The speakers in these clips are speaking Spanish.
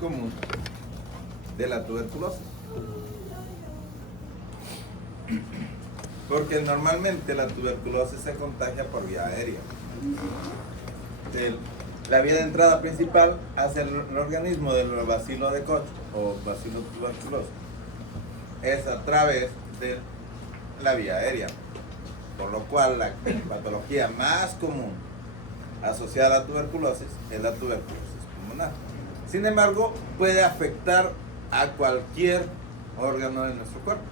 común de la tuberculosis. Porque normalmente la tuberculosis se contagia por vía aérea. La vía de entrada principal hacia el organismo del bacilo de Koch o bacilo tuberculosis es a través de la vía aérea, por lo cual la patología más común asociada a la tuberculosis es la tuberculosis pulmonar. Sin embargo, puede afectar a cualquier órgano de nuestro cuerpo.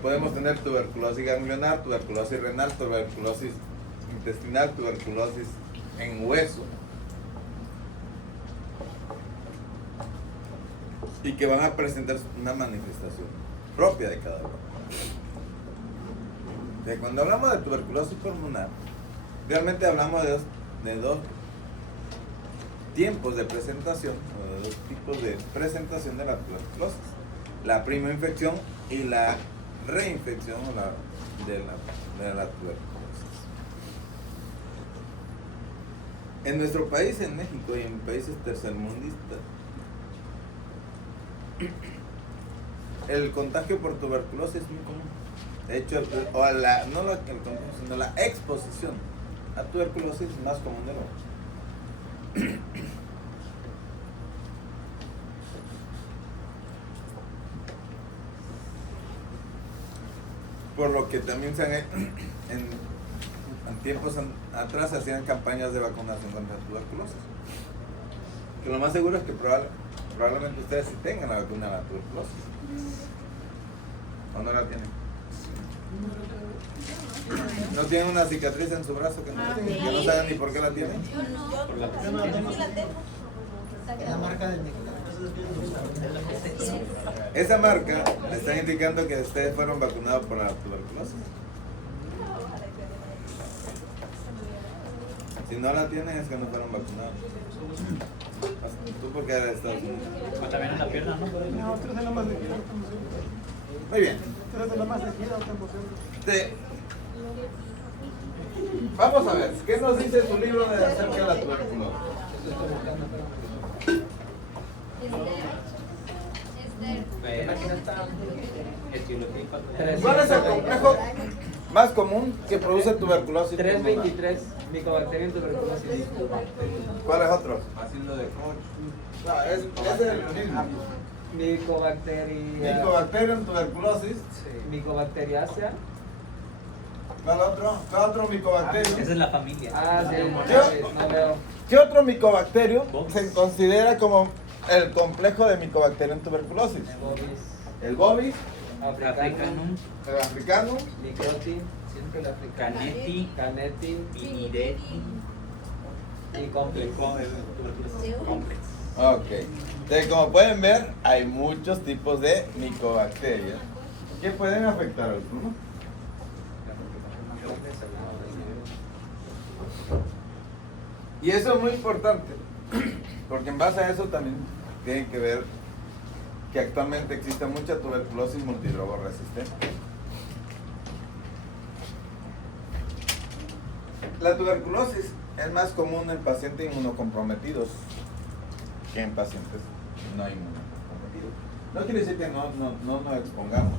Podemos tener tuberculosis ganglionar, tuberculosis renal, tuberculosis intestinal, tuberculosis en hueso, y que van a presentar una manifestación propia de cada uno. Cuando hablamos de tuberculosis pulmonar, realmente hablamos de dos tiempos de presentación, o de dos tipos de presentación de la tuberculosis: la prima infección y la reinfección de la tuberculosis. En nuestro país, en México y en países tercermundistas, el contagio por tuberculosis es muy común. De hecho, no el contagio, sino la exposición a tuberculosis es más común de lo por lo que también se han en tiempos atrás se hacían campañas de vacunación contra la tuberculosis. Que lo más seguro es que probablemente ustedes sí tengan la vacuna de la tuberculosis. ¿O no la tienen? ¿No tienen una cicatriz en su brazo que no saben ni por qué la tienen? La marca del medicamento. Esa marca le están indicando que ustedes fueron vacunados por la tuberculosis. Si no la tienen es que no fueron vacunados. ¿Tú por qué eres de Estados Unidos? Pues también en la pierna, ¿no? No, tres de la más de gira. Muy bien. Tres de la más de gira, otra emoción. Vamos a ver, ¿qué nos dice tu libro de acerca de la tuberculosis? ¿Cuál es el complejo más común que produce tuberculosis? 323, Mycobacterium tuberculosis. ¿Cuál es otro? Bacilo de Koch. No, es el mismo. Mycobacterium tuberculosis. Mycobacteriaceae. ¿Cuál otro? ¿Qué otro micobacterium? Esa es la familia. Ah, sí, no veo. ¿Qué otro micobacterium se considera como el complejo de Mycobacterium tuberculosis? El bovis, Africanum, el africanum, Microtin, siempre el africano. Caneti, Canetin Pinideti, y complex. Complex. Ok. Entonces, como pueden ver, hay muchos tipos de micobacterias que pueden afectar al pulmón. Y eso es muy importante, porque en base a eso también tienen que ver que actualmente existe mucha tuberculosis multidrogoresistente. La tuberculosis es más común en pacientes inmunocomprometidos que en pacientes no inmunocomprometidos. No quiere decir que no nos expongamos,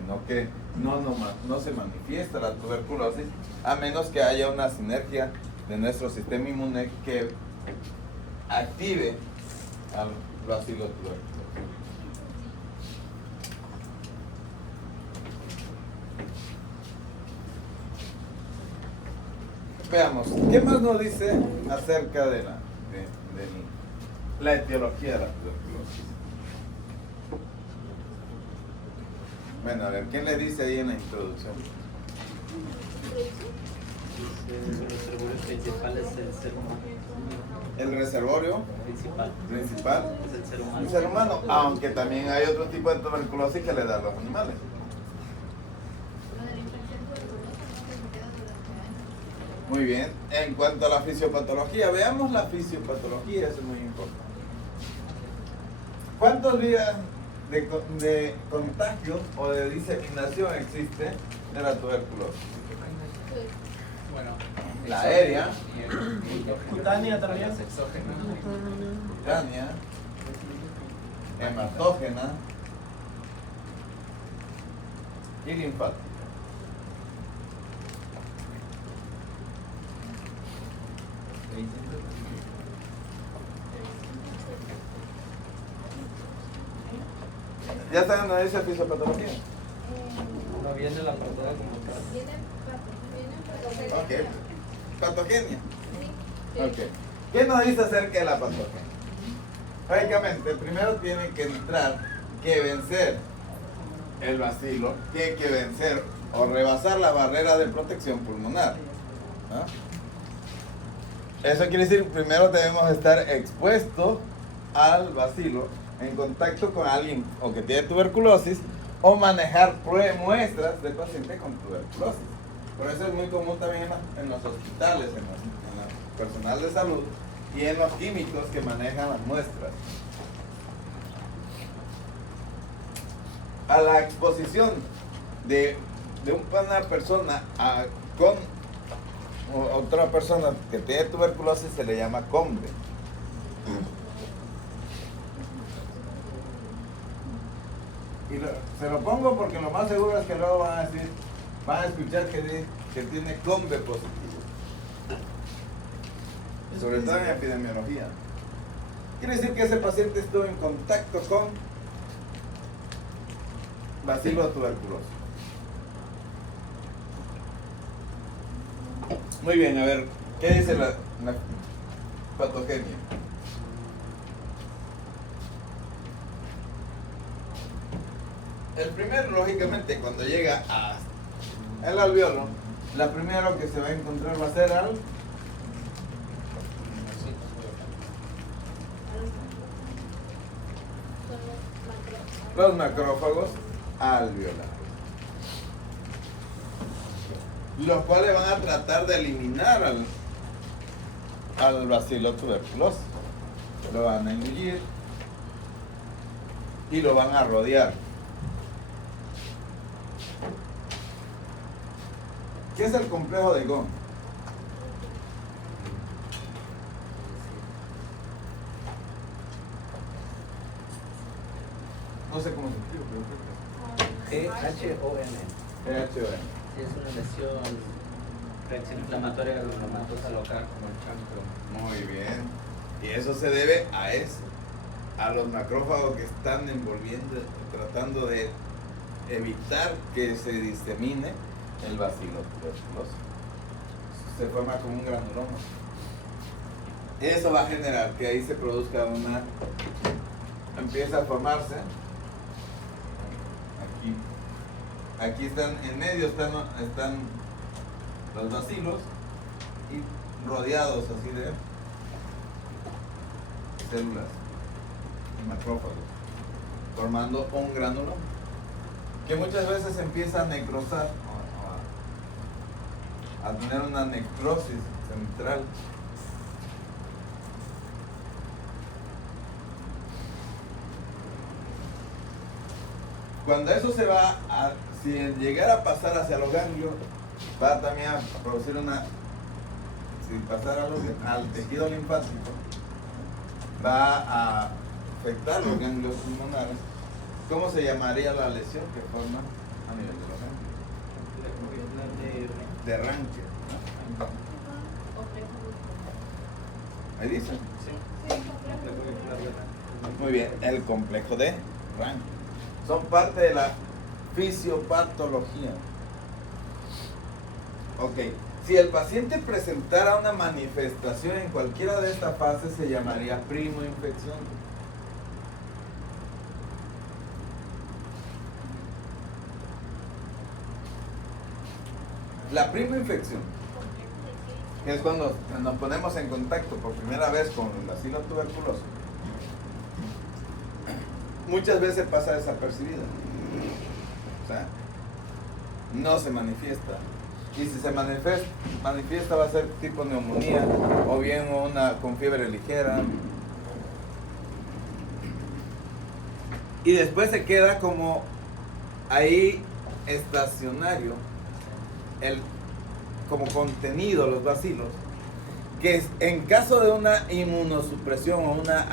sino que no se manifiesta la tuberculosis a menos que haya una sinergia de nuestro sistema inmune que active al bacilo tuberculosis. Veamos, ¿qué más nos dice acerca de la etiología de la tuberculosis? Bueno, a ver, ¿quién le dice ahí en la introducción? El reservorio principal es el ser humano. El reservorio principal Es el ser humano. el ser humano, aunque también hay otro tipo de tuberculosis que le da a los animales. Muy bien, en cuanto a la fisiopatología, veamos la fisiopatología, eso es muy importante. ¿Cuántos días de contagio o de diseminación existe de la tuberculosis? Bueno, la aérea, Cutánea también. Exógena. cutánea, hematógena y linfática. ¿Ya están en la fisiopatología? No viene la pantalla como tal. Ok. Patogenia. Ok. ¿Qué nos dice acerca de la patogenia? Prácticamente, primero tiene que entrar, que vencer el bacilo, tiene que vencer o rebasar la barrera de protección pulmonar. ¿No? Eso quiere decir, primero debemos estar expuestos al bacilo, en contacto con alguien o que tiene tuberculosis, o manejar muestras de pacientes con tuberculosis. Por eso es muy común también en los hospitales, en el personal de salud y en los químicos que manejan las muestras. A la exposición de una persona con otra persona que tiene tuberculosis se le llama combe. Y se lo pongo porque lo más seguro es que luego van a escuchar que tiene combe positivo. Sobre todo en epidemiología. Quiere decir que ese paciente estuvo en contacto con bacilo tuberculoso. Muy bien, a ver, ¿qué dice la patogenia? El primero, lógicamente, cuando llega al alveolo, la primero que se va a encontrar va a ser los macrófagos alveolares, los cuales van a tratar de eliminar al bacilo tuberculoso. Lo van a engullir y lo van a rodear. ¿Qué es el complejo de Ghon? No sé cómo se escribe, GHON. pero HON. Es una lesión, reacción inflamatoria granulomatosa local como el chancro. Muy bien. Y eso se debe a eso, a los macrófagos que están envolviendo, tratando de evitar que se disemine el bacilo tuberculoso. Se forma como un granuloma. Eso va a generar que ahí se produzca empieza a formarse. Aquí están, en medio están los bacilos y rodeados así de células y macrófagos, formando un granuloma que muchas veces empieza a necrosar, a tener una necrosis central. Cuando eso se va si llegara a pasar hacia los ganglios, va también a producir si pasara al tejido linfático, va a afectar los ganglios pulmonares. ¿Cómo se llamaría la lesión que forma a nivel de los ganglios? De Ranke. Ahí dice. Muy bien, el complejo de Ranke. Son parte de la fisiopatología. Ok, si el paciente presentara una manifestación en cualquiera de estas fases, se llamaría primoinfección. La primoinfección es cuando nos ponemos en contacto por primera vez con el bacilo tuberculoso. Muchas veces pasa desapercibida. O sea, no se manifiesta. Y si se manifiesta va a ser tipo neumonía o bien con fiebre ligera. Y después se queda como ahí estacionario como contenido los bacilos, que en caso de una inmunosupresión o una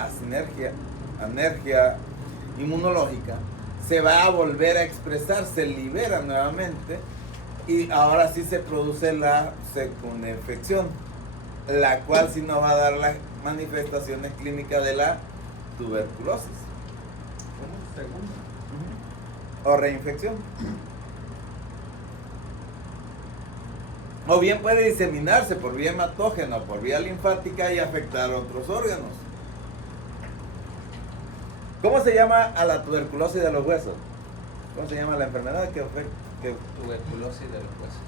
anergia inmunológica, se va a volver a expresar, se libera nuevamente y ahora sí se produce la segunda infección, la cual sí no va a dar las manifestaciones clínicas de la tuberculosis o reinfección. O bien puede diseminarse por vía hematógena o por vía linfática y afectar otros órganos. ¿Cómo se llama a la tuberculosis de los huesos? ¿Cómo se llama la enfermedad que afecta? Tuberculosis de los huesos.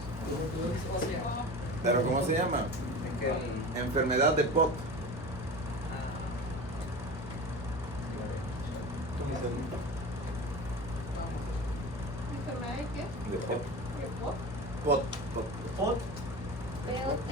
¿Pero cómo se llama? Es que Enfermedad de Pot. ¿Enfermedad de qué? De Pot. ¿De pop? Pot. Pot. P-O-T.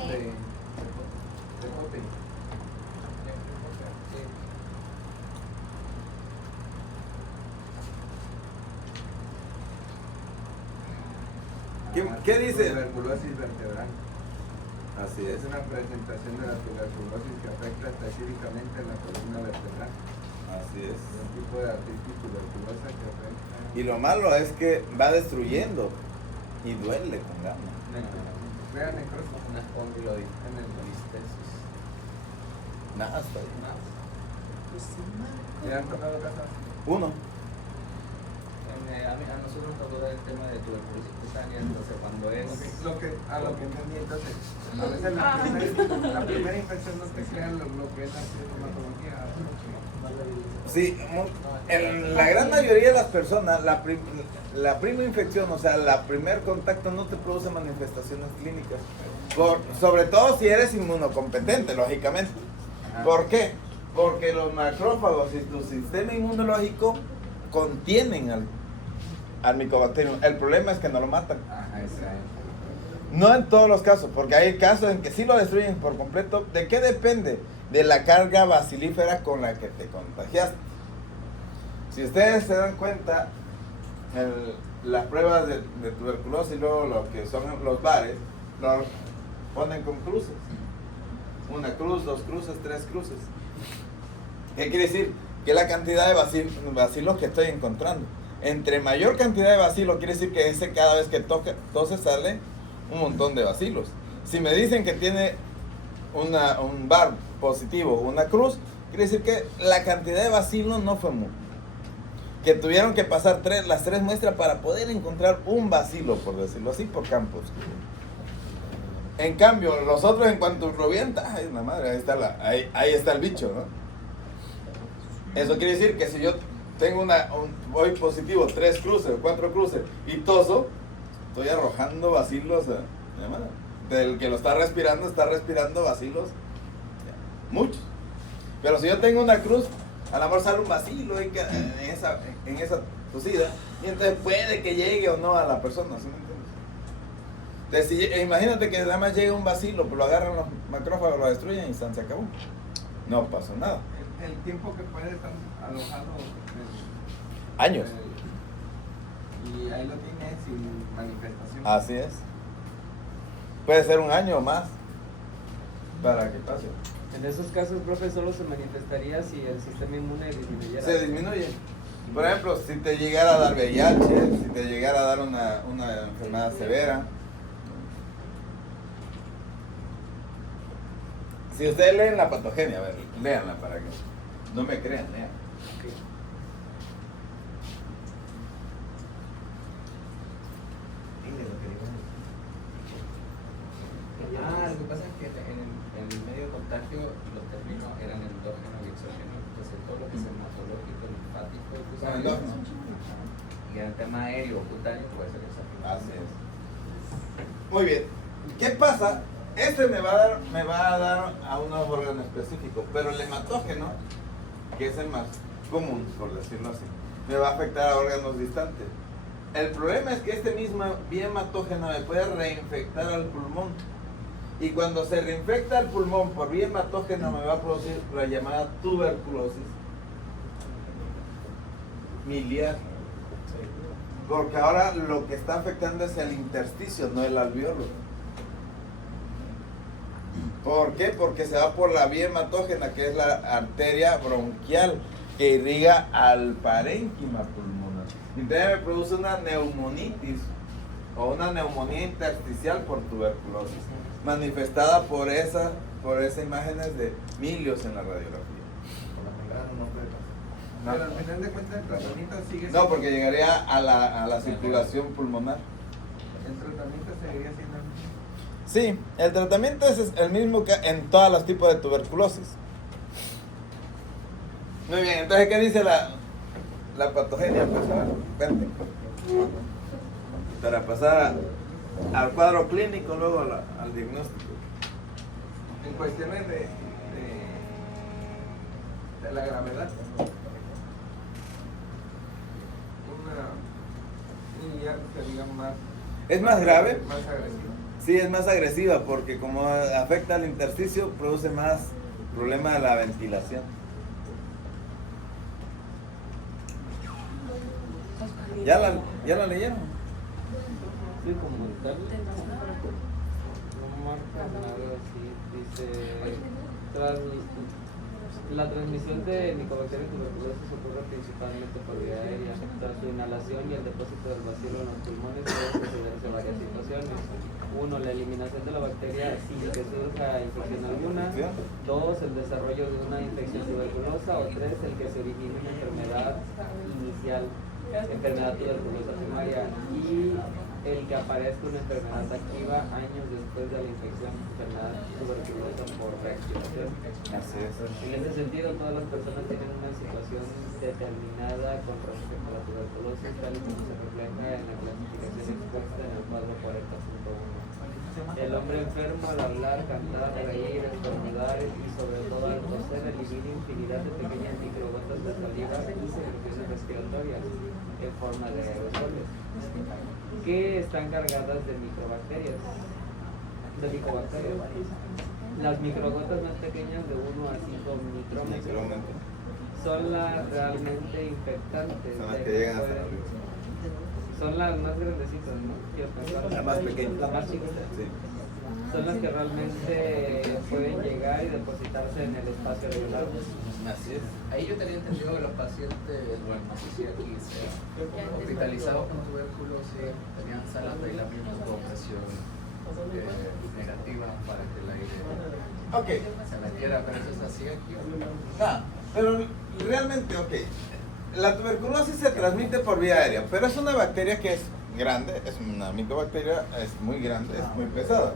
¿Qué dice? Tuberculosis vertebral. Así Es una presentación de la tuberculosis que afecta específicamente en la columna vertebral. Así es. Es un tipo de artritis tuberculosa que afecta. Y lo malo es que va destruyendo y duele con ganas. Vean necrosis. una espondilolistesis. Nada, está bien. ¿Le han tocado casos? Uno. A nosotros nos tocó el tema de tuberculosis cutánea, entonces cuando es... A lo que entendí, entonces, a veces la primera infección no te crea lo que es la sintomatología. Sí, en la gran mayoría de las personas, la prima infección, o sea, la primer contacto no te produce manifestaciones clínicas. Sobre todo si eres inmunocompetente, lógicamente. ¿Por qué? Porque los macrófagos y tu sistema inmunológico contienen al micobacterium. El problema es que no lo matan. Ajá, esa es. No en todos los casos, porque hay casos en que sí lo destruyen por completo. ¿De qué depende? De la carga bacilífera con la que te contagiaste. Si ustedes se dan cuenta, las pruebas de tuberculosis y luego lo que son los bares, lo ponen con cruces. Una cruz, 2 cruces, 3 cruces. ¿Qué quiere decir? Que la cantidad de bacilos que estoy encontrando. Entre mayor cantidad de bacilos, quiere decir que cada vez que tose sale un montón de bacilos. Si me dicen que tiene un bar positivo, una cruz, quiere decir que la cantidad de bacilos no fue mucha. Que tuvieron que pasar las 3 muestras para poder encontrar un bacilo, por decirlo así, por campos. En cambio, los otros en cuanto revienta, ay, la madre, ahí está el bicho, ¿no? Eso quiere decir que si yo tengo voy positivo, 3 cruces, 4 cruces y toso, estoy arrojando bacilos, del que lo está respirando bacilos, muchos. Pero si yo tengo una cruz, a lo mejor sale un bacilo en esa tosida, y entonces puede que llegue o no a la persona, ¿sí me entiendes? Entonces, imagínate que nada más llega un bacilo, pues lo agarran los macrófagos, lo destruyen y se acabó. No pasó nada. El tiempo que puede estar alojado. Años. Y ahí lo tiene sin manifestación. Así es. Puede ser un año o más para que pase. En esos casos, profe, solo se manifestaría si el sistema inmune disminuyera. Se disminuye. Por ejemplo, si te llegara a dar VIH, si te llegara a dar una enfermedad severa. Si ustedes leen la patogenia, a ver, léanla para que no me crean, lean. Lo que pasa es que en el medio de contagio los términos eran endógeno y exógeno, entonces todo lo que es hematológico, linfático, Endógeno. y en el tema aéreo, cutáneo, puede ser exógeno. Así es. Muy bien. ¿Qué pasa? Me va a dar a unos órganos específicos, pero el hematógeno, que es el más común, por decirlo así, me va a afectar a órganos distantes. El problema es que este mismo vía hematógeno me puede reinfectar al pulmón. Y cuando se reinfecta el pulmón por vía hematógena me va a producir la llamada tuberculosis miliar. Porque ahora lo que está afectando es el intersticio, no el alveolo. ¿Por qué? Porque se va por la vía hematógena, que es la arteria bronquial, que irriga al parénquima pulmonar. Entonces me produce una neumonitis o una neumonía intersticial por tuberculosis, manifestada por esas imágenes de milios en la radiografía. No. Pero al final de cuentas el tratamiento sigue No, porque llegaría a la circulación pulmonar. el tratamiento seguiría siendo el mismo. Sí, el tratamiento es el mismo que en todos los tipos de tuberculosis. Muy bien, entonces, ¿qué dice la patogenia? Pues, a ver, vente. Para pasar al cuadro clínico, luego al diagnóstico. En cuestiones de la gravedad, y ya sería más... ¿Es más grave? Más agresivo. Sí, es más agresiva porque como afecta al intersticio, produce más problema de la ventilación. ¿Ya la leyeron? Sí, como tal. No marca nada así. Dice, tras la transmisión de Mycobacterium tuberculosis ocurre principalmente por vía aérea. Tras su inhalación y el depósito del bacilo en los pulmones pueden sucederse varias situaciones. 1. La eliminación de la bacteria sin que surja infección alguna. 2. El desarrollo de una infección tuberculosa. O 3. El que se origine una enfermedad inicial, enfermedad tuberculosa primaria, y el que aparezca una enfermedad activa años después de la infección, enfermedad tuberculosa por reactivación. Así es. En ese sentido, todas las personas tienen una situación determinada con respecto a la tuberculosis, tal y como se refleja en la clasificación expuesta en el cuadro 40.1. El hombre enfermo al hablar, cantar, reír, estornudar y sobre todo al toser elimina infinidad de pequeñas microgotas de saliva y secreciones respiratorias en forma de aerosoles que están cargadas de microbacterias. Las microgotas más pequeñas de 1 a 5 micrómetros son las realmente infectantes. Son las que llegan hasta la luz. Son las más grandecitas, ¿no? Quiero pensar. La más pequeña. La más chiquita. Sí. Son las que realmente pueden llegar y depositarse en el espacio alveolar. Así es. Ahí yo tenía entendido que los pacientes, bueno, no sé si aquí hospitalizados con tuberculosis tenían salas de aislamiento con presión negativa para que el aire Ok. se metiera, pero eso es así aquí. Ah, pero realmente, ok. La tuberculosis se transmite por vía aérea, pero es una bacteria que es grande, es una micobacteria, es muy grande, es muy pesada.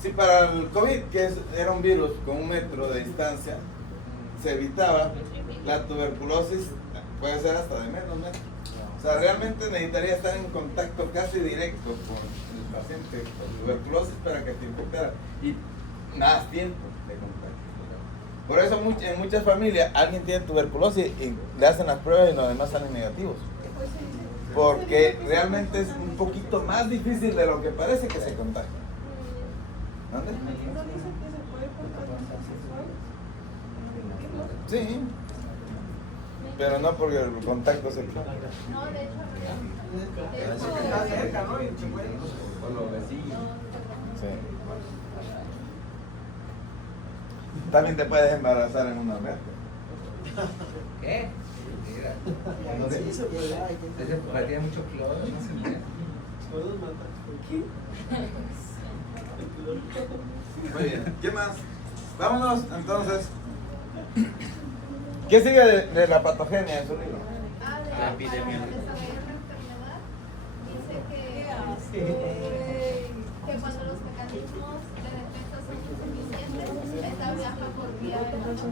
Si para el COVID, que era un virus con 1 metro de distancia, se evitaba, la tuberculosis puede ser hasta de menos metros. O sea, realmente necesitaría estar en contacto casi directo con el paciente con tuberculosis para que te infectara y más tiempo de contacto. Por eso en muchas familias alguien tiene tuberculosis y le hacen las pruebas y los demás salen negativos. Porque realmente es un poquito más difícil de lo que parece que se contagie. ¿Dónde? ¿No dice que se puede por transmisión sexual? Sí, pero no porque el contacto sexual. No, de hecho, no. Así que está cerca, ¿no? Y se puede. O los vecinos. Sí. También te puedes embarazar en una alberca. ¿Qué? Mira. No sé. Ese tiene mucho cloro, no sé qué. Muy bien, ¿qué más? Vámonos entonces. ¿Qué sigue de la patogenia en su libro? La epidemia. Desarrollar una enfermedad dice que cuando los mecanismos de defensa son insuficientes, esta viaja por vía aérea, entonces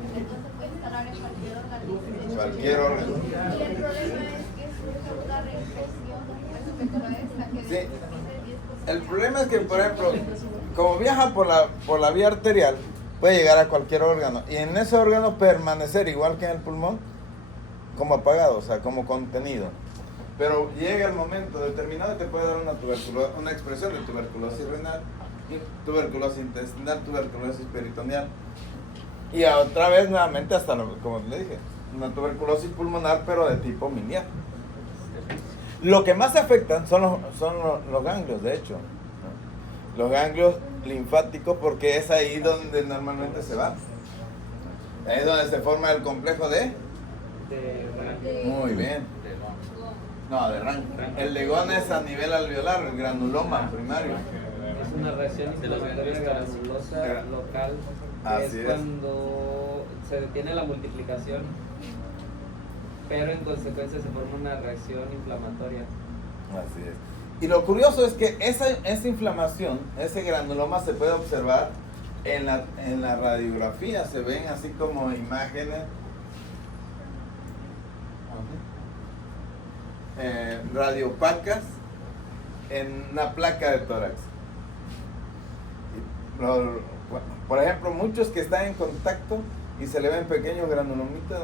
puede instalar en cualquier organismo. Cualquier órgano. Y el problema es que surge una reinfección respecto a esta que Sí. es el 10%. El problema es que, por ejemplo, como viaja por la vía arterial, puede llegar a cualquier órgano y en ese órgano permanecer igual que en el pulmón, como apagado, o sea, como contenido. Pero llega el momento determinado y te puede dar una expresión de tuberculosis renal, tuberculosis intestinal, tuberculosis peritoneal. Y otra vez nuevamente hasta, como le dije, una tuberculosis pulmonar pero de tipo miliar. Lo que más afectan son los ganglios, de hecho, ¿no? Los ganglios linfático porque es ahí donde normalmente se va. Ahí es donde se forma el complejo de... Muy bien. No, de Rank. El de Ghon es a nivel alveolar, el granuloma primario. Es una reacción inflamatoria granulosa local. Así es. Cuando se detiene la multiplicación, pero en consecuencia se forma una reacción inflamatoria. Así es. Y lo curioso es que esa inflamación, ese granuloma se puede observar en la radiografía. Se ven así como imágenes radiopacas en una placa de tórax. Por ejemplo, muchos que están en contacto y se le ven pequeños granulomitas,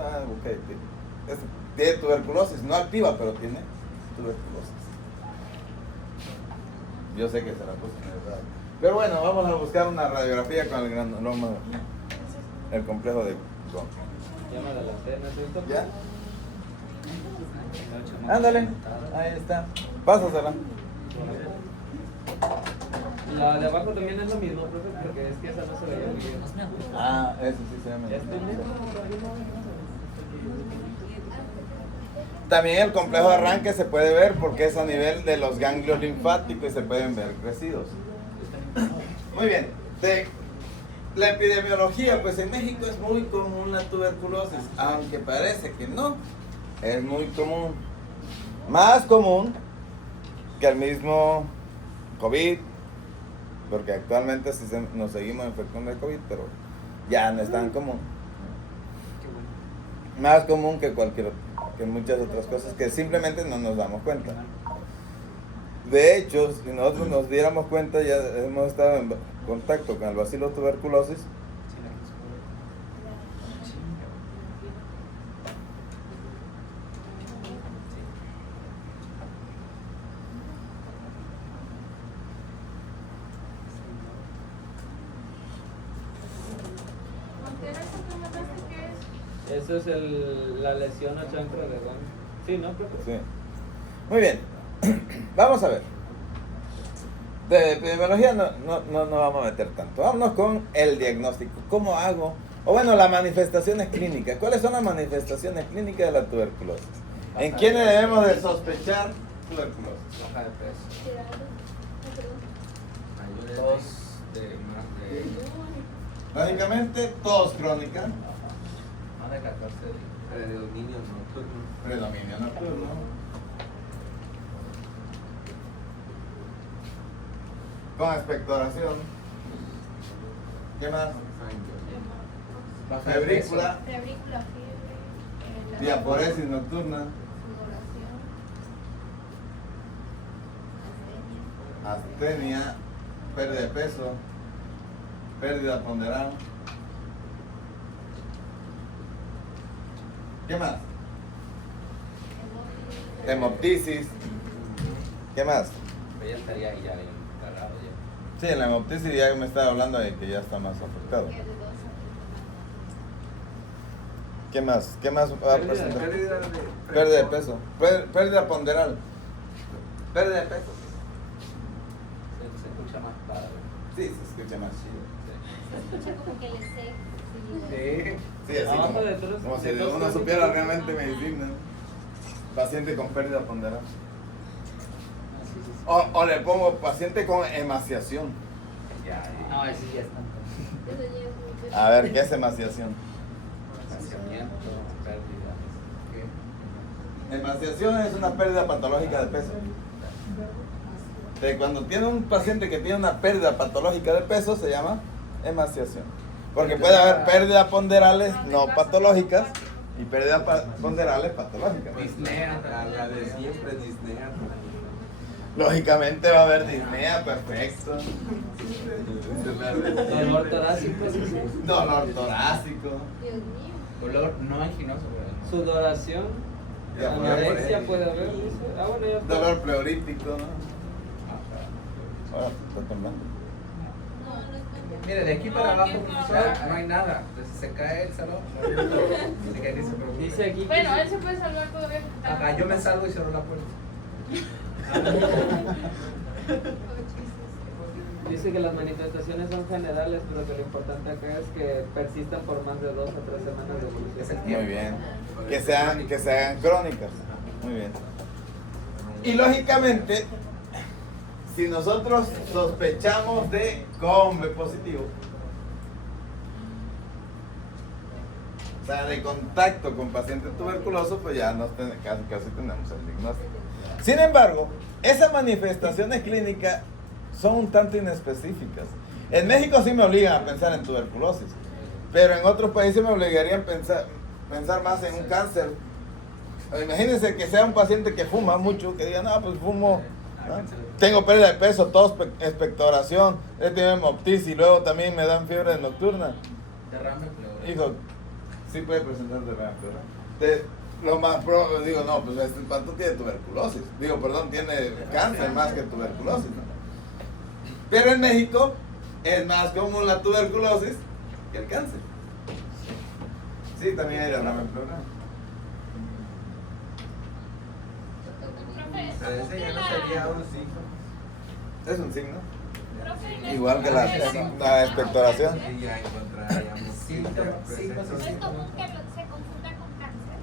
tiene tuberculosis, no activa, pero tiene tuberculosis. Yo sé que se la puse en el radio. Pero bueno, vamos a buscar una radiografía con el granuloma, el complejo de Ghon. Ya me adelanté, ¿no es cierto? ¿Ya? Ándale, ahí está. Pásasela. La de abajo también es lo mismo, profe, porque es que esa no se veía muy bien. Ah, eso sí se ve. ¿Ya estoy bien? También el complejo de arranque se puede ver porque es a nivel de los ganglios linfáticos y se pueden ver crecidos. Muy bien. De la epidemiología, pues en México es muy común la tuberculosis, aunque parece que no, es muy común. Más común que el mismo COVID, porque actualmente sí nos seguimos infectando de COVID, pero ya no es tan común. Más común que muchas otras cosas que simplemente no nos damos cuenta. De hecho, si nosotros nos diéramos cuenta, ya hemos estado en contacto con el bacilo tuberculosis. Eso es la lesión a chancro de Ghon. Sí, ¿no, profe? Sí. Muy bien. Vamos a ver. De epidemiología no vamos a meter tanto. Vámonos con el diagnóstico. ¿Cómo hago? O bueno, las manifestaciones clínicas. ¿Cuáles son las manifestaciones clínicas de la tuberculosis? ¿En quiénes debemos de sospechar tuberculosis? Baja de peso. Tos de Básicamente, tos crónica, más de 14 días. Predominio nocturno. predominio nocturno, con expectoración. ¿Qué más? Baja de peso. Febrícula, Febrícula, fiebre, diaporesis nocturna, sudoración, astenia, pérdida de peso, pérdida ponderal. ¿Qué más? Hemoptisis. ¿Qué más? Pero ya estaría ahí ya bien cargado ya. Sí, en la hemoptisis ya me estaba hablando de que ya está más afectado. ¿Qué más? ¿Qué más va a presentar? Pérdida de peso. Pérdida ponderal. Pérdida de peso. Se escucha más padre. Sí, se escucha más chido. se escucha como que le sé. Sí. Sí, así Abajo como, de todos- como si de todos uno los- supiera realmente medicina. Paciente con pérdida ponderal. O le pongo paciente con emaciación. Ya, No, ese ya está. Eso ya es muy A ver, ¿qué es emaciación? Saciamiento, pérdida. Emaciación es una pérdida patológica de peso. Cuando tiene un paciente que tiene una pérdida patológica de peso se llama emaciación. Porque puede haber pérdidas ponderales no patológicas y pérdidas ponderales patológicas. Disnea, La de siempre, disnea. Lógicamente va a haber disnea, perfecto. Dolor torácico, sí, sí. Dolor torácico. Dios mío. dolor no anginoso, pero Sudoración, Ya, anorexia puede haber. Ah, bueno, ya está. Dolor pleurítico, ¿no? ajá. Ahora te está temblando. No, no es Mire, de aquí para abajo, profesor, no hay nada. Entonces se cae el salón. Así que ni se preocupe. Dice aquí. Bueno, él se puede salvar todavía. Ajá, yo me salgo y cierro la puerta. Dice que las manifestaciones son generales, pero que lo importante acá es que persistan por más de 2 a 3 semanas de evolución. Muy bien. Que sean crónicas. Muy bien. Y lógicamente, si nosotros sospechamos de COVID positivo, o sea, de contacto con pacientes tuberculosos, pues ya casi tenemos el diagnóstico. Sin embargo, esas manifestaciones clínicas son un tanto inespecíficas. En México sí me obligan a pensar en tuberculosis, pero en otros países me obligarían a pensar más en un cáncer. Imagínense que sea un paciente que fuma mucho, que diga, no, pues fumo, ¿no? Tengo pérdida de peso, tos, expectoración, tengo hemoptisis y luego también me dan fiebre nocturna. Derrame pleural. Hijo, sí puede presentar derrame pleural. Lo más digo, no, pues este pato tiene tuberculosis. Digo, perdón, tiene cáncer más que tuberculosis, ¿no? Pero en México es más común la tuberculosis que el cáncer. Sí, también hay derrame pleural. Pero ese ya no sería un signo. Es un signo. Profe, Igual que la expectoración. Y ya encontraríamos síntomas. ¿Es común que se confunda con cáncer?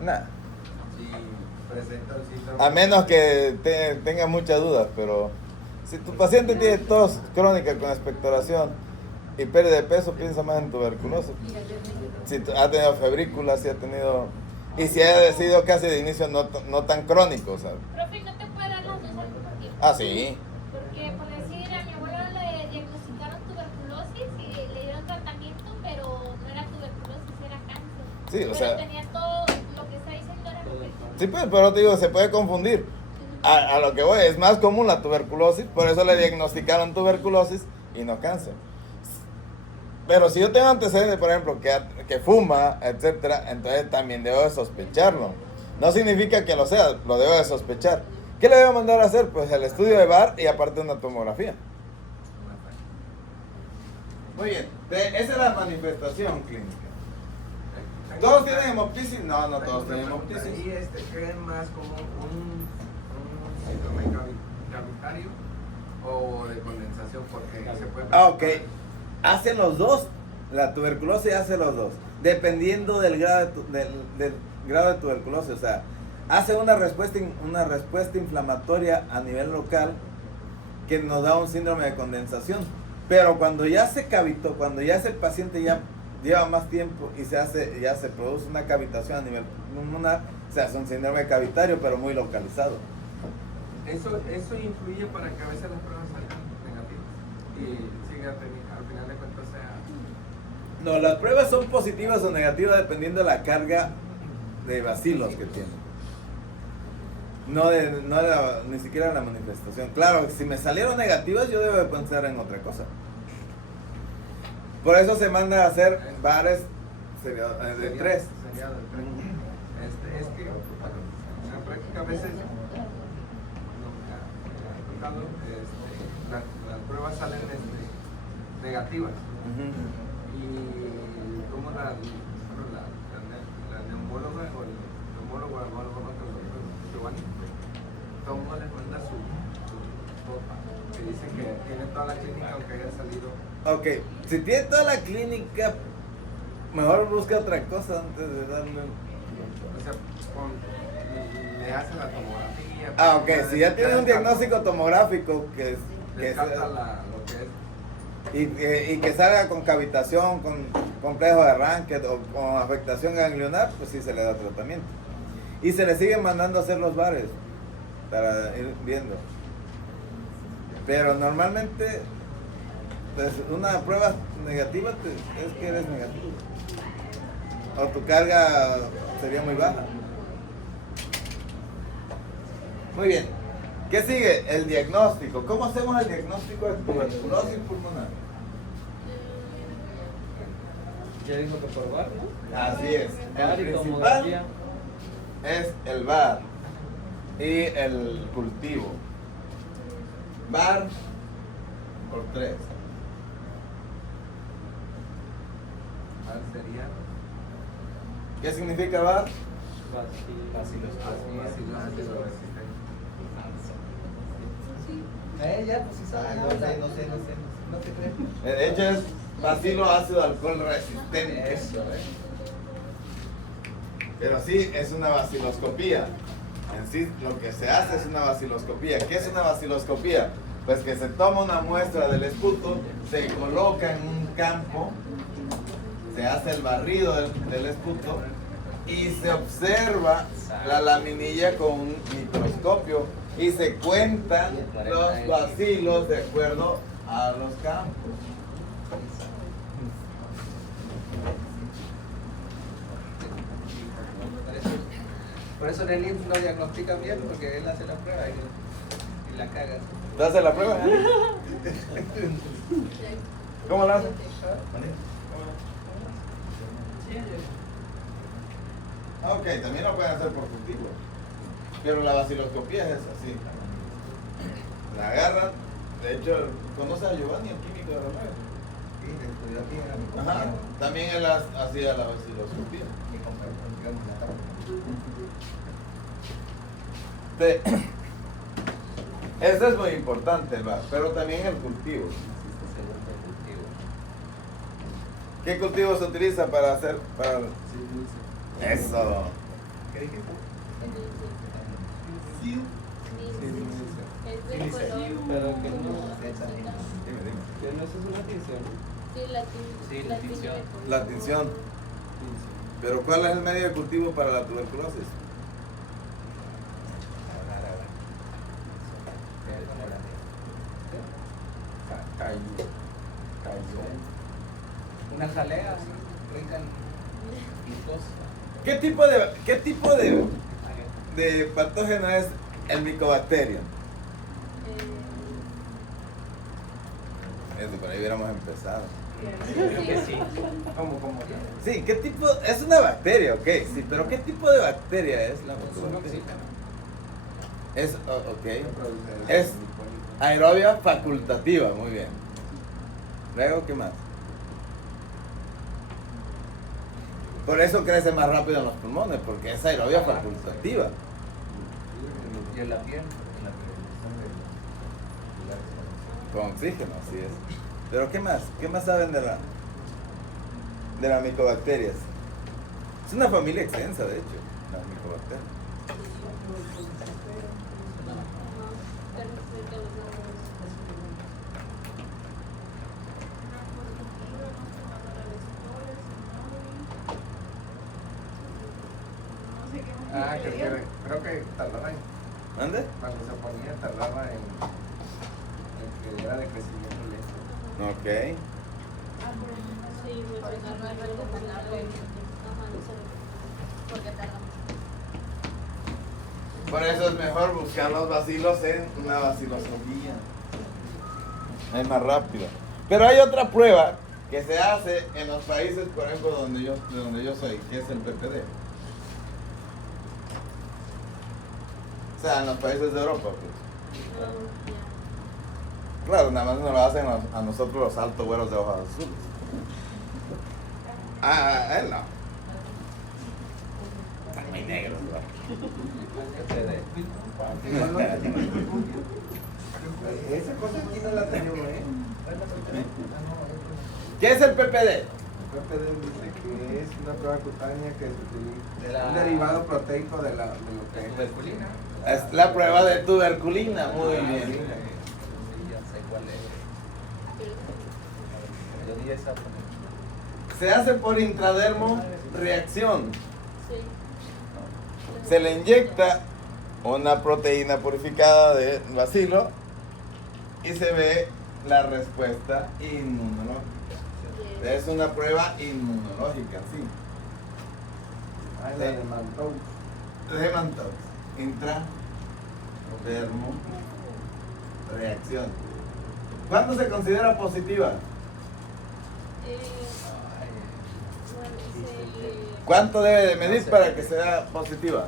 Nada. Si presenta un síntoma. A menos que tenga muchas dudas, pero si tu paciente tiene tos crónica con expectoración y pérdida de peso, piensa más en tuberculosis. Si ha tenido febrícula, si ha tenido... Y si ha sido casi de inicio no tan crónico, ¿sabes? Profe, ¿no te puede dar las dos al mismo tiempo? Ah, sí. Porque, por decir, a mi abuelo le diagnosticaron tuberculosis y le dieron tratamiento, pero no era tuberculosis, era cáncer. Sí, o Pero sea... tenía todo lo que está diciendo era correcto. Sí, pues, pero te digo, se puede confundir. A lo que voy, es más común la tuberculosis, por eso le diagnosticaron tuberculosis y no cáncer. Pero si yo tengo antecedentes, por ejemplo, que fuma, etcétera, entonces también debo de sospecharlo. No significa que lo sea, lo debo de sospechar. ¿Qué le debo mandar a hacer? Pues el estudio de VAR y aparte una tomografía. Muy bien, esa es la manifestación clínica. ¿Todos tienen hemoptisis? No, no todos tienen hemoptisis. ¿Y creen más como un síndrome cavitario o de condensación? Porque se puede... Ah, ok. Hacen los dos. La tuberculosis hace los dos. Dependiendo del grado del grado de tuberculosis. O sea, hace una respuesta inflamatoria a nivel local que nos da un síndrome de condensación. Pero cuando ya se cavitó, cuando ya el paciente ya lleva más tiempo y ya se produce una cavitación a nivel pulmonar, se hace un síndrome cavitario, pero muy localizado. Eso influye para que a veces las pruebas salgan negativas y siga teniendo, al final de cuentas sea... No, las pruebas son positivas o negativas dependiendo de la carga de bacilos que tienen. Ni siquiera la manifestación. Claro, si me salieron negativas, yo debo de pensar en otra cosa. Por eso se manda a hacer bares de 3. Sería de 3. Es que en la práctica a veces las pruebas salen negativas. Y como la neumóloga o el neumólogo Giovanni, todo el mundo les manda su nota que dice que tiene toda la clínica aunque haya salido. Ok, si tiene toda la clínica, mejor busca otra cosa antes de darle. O sea, le hacen la tomografía. Ah, ok, si ya tiene un diagnóstico tomográfico que descarta lo que es. y que salga con cavitación, con complejo de arranque o con afectación ganglionar, pues sí se le da tratamiento. Y se le siguen mandando a hacer los bares para ir viendo. Pero normalmente, pues una prueba negativa es que eres negativo. O tu carga sería muy baja. Muy bien. ¿Qué sigue? El diagnóstico. ¿Cómo hacemos el diagnóstico de tuberculosis pulmonar? Ya dijo que por VAR, ¿no? Así es. VAR El y principal tomografía. es el VAR y el cultivo. VAR por 3. Sería ¿Qué significa VAR? Ya, pues sí sabe. No te crees. De hecho es bacilo ácido alcohol resistente. Eso, Pero sí, es una baciloscopía. En sí, lo que se hace es una baciloscopía. ¿Qué es una baciloscopía? Pues que se toma una muestra del esputo, se coloca en un campo, se hace el barrido del esputo y se observa la laminilla con un microscopio y se cuentan los bacilos de acuerdo a los campos. Por eso el IMSS lo diagnostica bien, porque él hace la prueba y la caga. ¿Te hace la prueba? ¿Cómo la hace? Ok, también lo pueden hacer por cultivo. Pero la baciloscopía es así. La agarran, de hecho, ¿conoces a Giovanni, el químico de Romero? Sí, estudió aquí en la Ajá, también él hacía la baciloscopía. Eso es muy importante, ¿va? Pero también el cultivo. ¿Qué cultivo se utiliza para hacer? Eso. ¿Qué dijiste? Es del color. Pero que no, Dime. que no eso es una tinción. Sí, la tinción. La tinción. Pero ¿cuál es el medio de cultivo para la tuberculosis? Una jalea así, rica en glucosa. ¿Qué tipo de patógeno es el Mycobacterium? Eso, por ahí hubiéramos empezado. Creo que sí. ¿Cómo? Sí, ¿qué tipo? Es una bacteria, ok, sí, pero ¿qué tipo de bacteria es la Es un Mycobacterium? oxígeno. Es, ok, es aerobia facultativa, muy bien. Luego, ¿qué más? Por eso crece más rápido en los pulmones, porque es aerobia facultativa. Y en la piel. Con oxígeno, así es. Pero ¿qué más? ¿Qué más saben de las micobacterias? Es una familia extensa, de hecho, las micobacterias. Creo que tardaba en, ¿Dónde? cuando se ponía, tardaba en que era de crecimiento lento. Ok. Sí, pues no es recomendable. Porque tarda mucho. Por eso es mejor buscar los bacilos en una baciloscopía. Es más rápido. Pero hay otra prueba que se hace en los países, por ejemplo, de donde yo soy, que es el PPD. O sea, en los países de Europa, pues. Claro, nada más nos lo hacen a nosotros los altos güeros de hojas azules. A él no. Están muy negros, ¿verdad? Esa cosa aquí no la tenemos, ¿Qué es el PPD? El PPD dice que es una prueba cutánea que se utiliza, un derivado proteico de lo que es Tuberculina. Es la prueba de tuberculina, muy bien. Sí, ya sé cuál es. Yo di esa. Se hace por intradermo reacción. Sí. Se le inyecta una proteína purificada de bacilo y se ve la respuesta inmunológica. Es una prueba inmunológica, sí. la de Mantoux. De Mantoux. Intradermo reacción. ¿Cuándo se considera positiva? ¿Cuánto debe de medir para que sea positiva?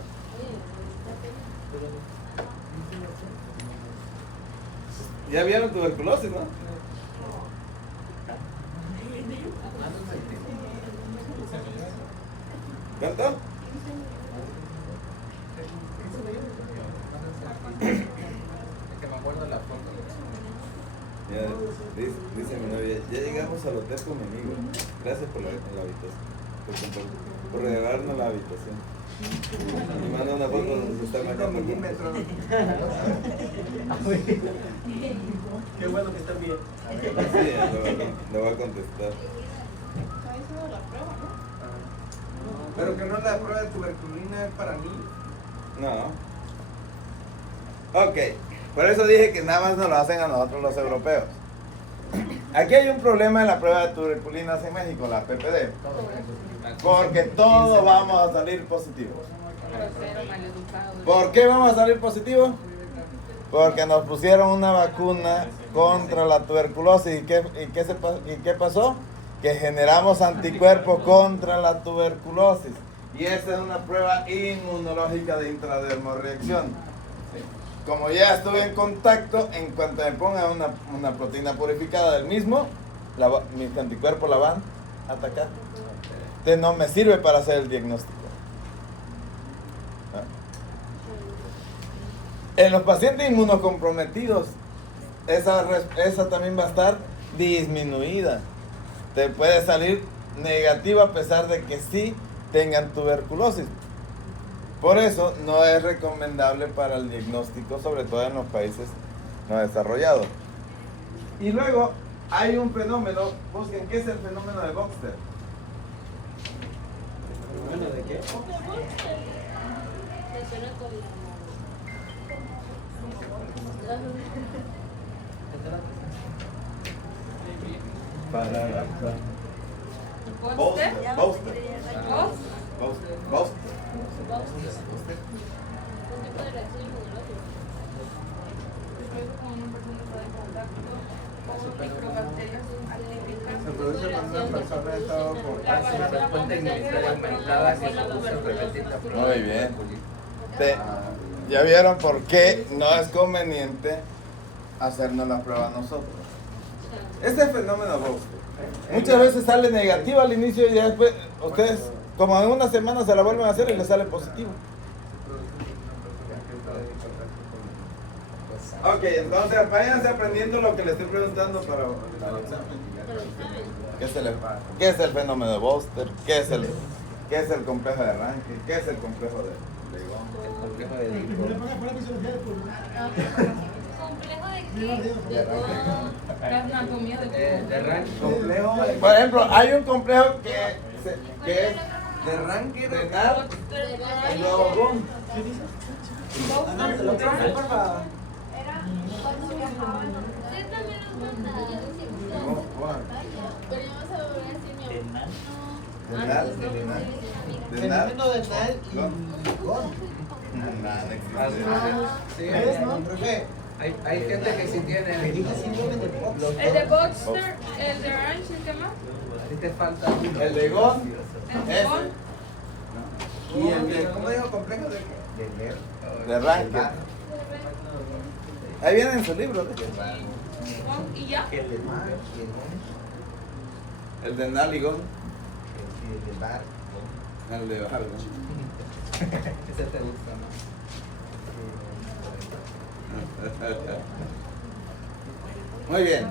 Ya vieron tuberculosis, ¿no? ¿Cuánto? acuerdo a la foto. Ya, dice mi novia, ya llegamos al hotel con mi amigo. Gracias por la habitación. Por regalarnos la habitación. Y manda una foto donde se está 5 marcando. milímetros. Qué bueno que están bien. Sí, lo va a contestar. Está haciendo la prueba, ¿no? Pero que no la prueba de tuberculina es para mí. No. Ok, por eso dije que nada más nos lo hacen a nosotros los europeos. Aquí hay un problema en la prueba de tuberculinas en México, la PPD. Porque todos vamos a salir positivos. ¿Por qué vamos a salir positivos? Porque nos pusieron una vacuna contra la tuberculosis. ¿Y qué pasó? Que generamos anticuerpos contra la tuberculosis. Y esa es una prueba inmunológica de intradermorreacción. Como ya estuve en contacto, en cuanto me pongan una proteína purificada del mismo, mis anticuerpos la van a atacar. Entonces no me sirve para hacer el diagnóstico. ¿Ah? En los pacientes inmunocomprometidos, esa también va a estar disminuida. Te puede salir negativa a pesar de que sí tengan tuberculosis. Por eso no es recomendable para el diagnóstico, sobre todo en los países no desarrollados. Y luego hay un fenómeno, busquen qué es el fenómeno de Boxer. Bueno, ¿de qué? Boxer. Se produce cuando una persona ha estado con La respuesta inmunitaria aumentada que produce repetir la prueba. Muy bien. Ya vieron por qué no es conveniente hacernos la prueba nosotros. Este fenómeno Boxer muchas veces sale negativo al inicio y ya después ustedes como en una semana se la vuelven a hacer y les sale positivo. Ok, entonces váyanse aprendiendo lo que les estoy preguntando para el examen. ¿Qué es el fenómeno de Boxer? ¿Qué es el complejo de arranque? ¿Qué es el complejo de Legón? El complejo de Diego. ¿Complejo de qué? La anatomía de De arranque. complejo Por ejemplo, hay un complejo que es de arranque de renal y luego boom. Lo traje, por favor. Era cuando viajaban. Usted también nos manda. Pero yo no se lo voy a decir mi abuela. Renal, Fenómeno de Nal y Sí, ¿Ves, no? Profe, hay gente que sí tiene. me dije síndrome de Box. El de Boxer, el de Orange, ¿qué más? A ti te falta uno. el Legón, El de ese, Bond. Y el de, ¿cómo dijo? Complejo de de arranque. Ahí viene en su libro, ¿no? Bond y ya. El de Naligón, el de Bargo. Ese te gusta, ¿no? Muy bien.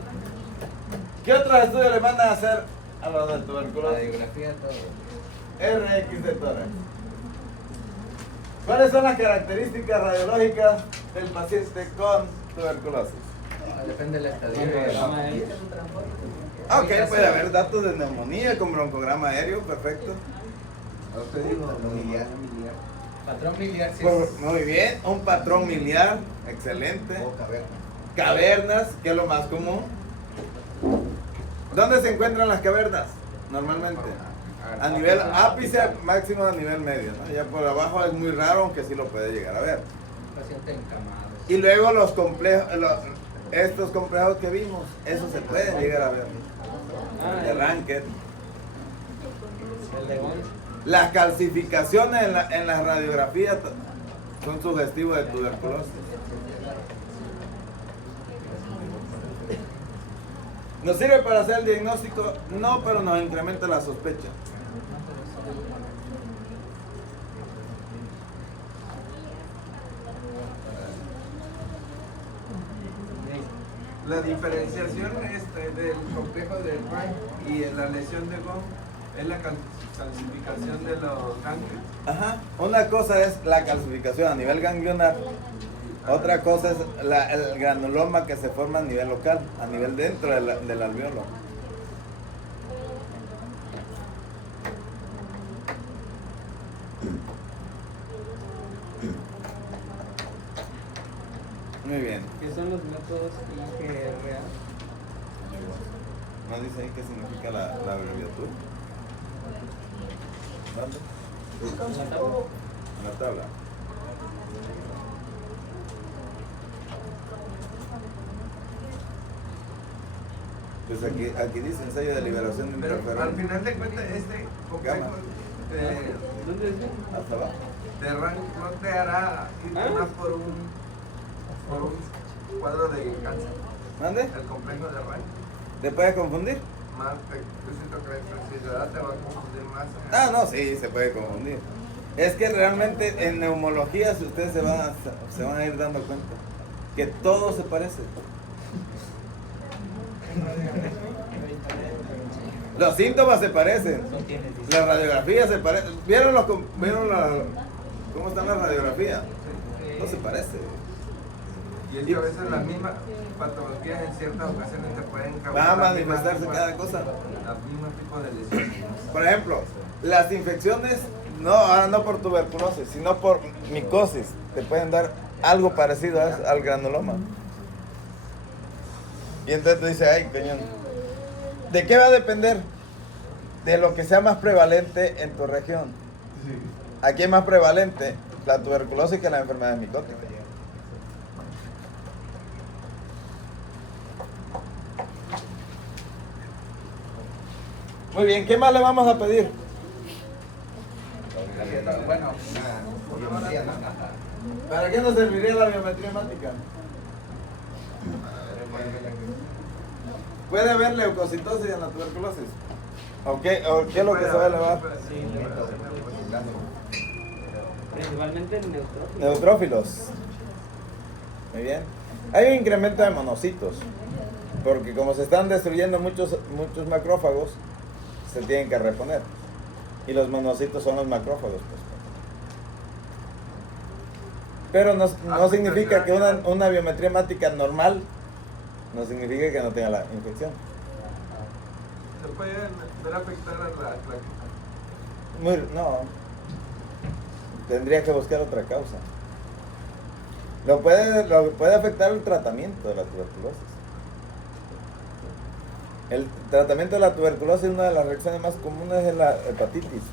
¿Qué otros estudios le mandan a hacer a los de La tuberculosis? radiografía, todo. RX de tórax. ¿Cuáles son las características radiológicas del paciente con tuberculosis? Depende de la estadía. Ok, puede haber datos de neumonía con broncograma aéreo, perfecto. Usted dijo miliar. Patrón miliar, sí. Muy bien, un patrón miliar, excelente. Cavernas, que es lo más común. ¿Dónde se encuentran las cavernas? Normalmente. A nivel ápice, máximo a nivel medio, ¿no? Ya por abajo es muy raro, aunque sí lo puede llegar a ver. Paciente encamado. Y luego los complejos, estos complejos que vimos, esos se pueden llegar a ver. De Ranket. El Legón. Las calcificaciones en la radiografía son sugestivos de tuberculosis. ¿Nos sirve para hacer el diagnóstico? No, pero nos incrementa la sospecha. La diferenciación del complejo de Wright y la lesión de Gong es la calcificación de los ganglios. Ajá. Una cosa es la calcificación a nivel ganglionar, otra cosa es el granuloma que se forma a nivel local, a nivel dentro del alveolo. Muy bien. ¿Qué son los métodos IGRA? ¿No dice ahí qué significa la abreviatura? ¿Dónde? En la tabla. Pues aquí dice ensayo de liberación de Pero al interferón. final de cuentas, este complejo ¿Dónde es? Hasta abajo. de rank no te hará ir más por un cuadro de cáncer. ¿Mande? El complejo de rank. ¿Te puede confundir? Más, yo siento que la toxicidad te va a confundir más. Ah, no, sí, se puede confundir. Es que realmente en neumología, si ustedes se van a ir dando cuenta, que todo se parece. Los síntomas se parecen, las radiografías se parecen. ¿Vieron cómo están las radiografías? No se parece. Y es que a veces las mismas patologías en ciertas ocasiones te pueden causar. Va a las manifestarse mismas- cada cosa. Los mismos tipos de lesiones. Por ejemplo, las infecciones, ahora no por tuberculosis, sino por micosis, te pueden dar algo parecido al granuloma. Y entonces te dice, ay, cañón. ¿De qué va a depender? De lo que sea más prevalente en tu región. Aquí es más prevalente la tuberculosis que la enfermedad micótica. Muy bien, ¿qué más le vamos a pedir? Bueno, ¿Para qué nos serviría la biometría hemática? ¿Puede haber leucocitosis en la tuberculosis? ¿O qué es lo que se va a elevar? Principalmente en neutrófilos. Neutrófilos. Muy bien. Hay un incremento de monocitos, porque como se están destruyendo muchos macrófagos, se tienen que reponer. Y los monocitos son los macrófagos. Pues. Pero no significa que una biometría hemática normal no significa que no tenga la infección. Se puede ver afectar a la No. Tendría que buscar otra causa. Lo puede afectar el tratamiento de la tuberculosis. El tratamiento de la tuberculosis, una de las reacciones más comunes es la hepatitis.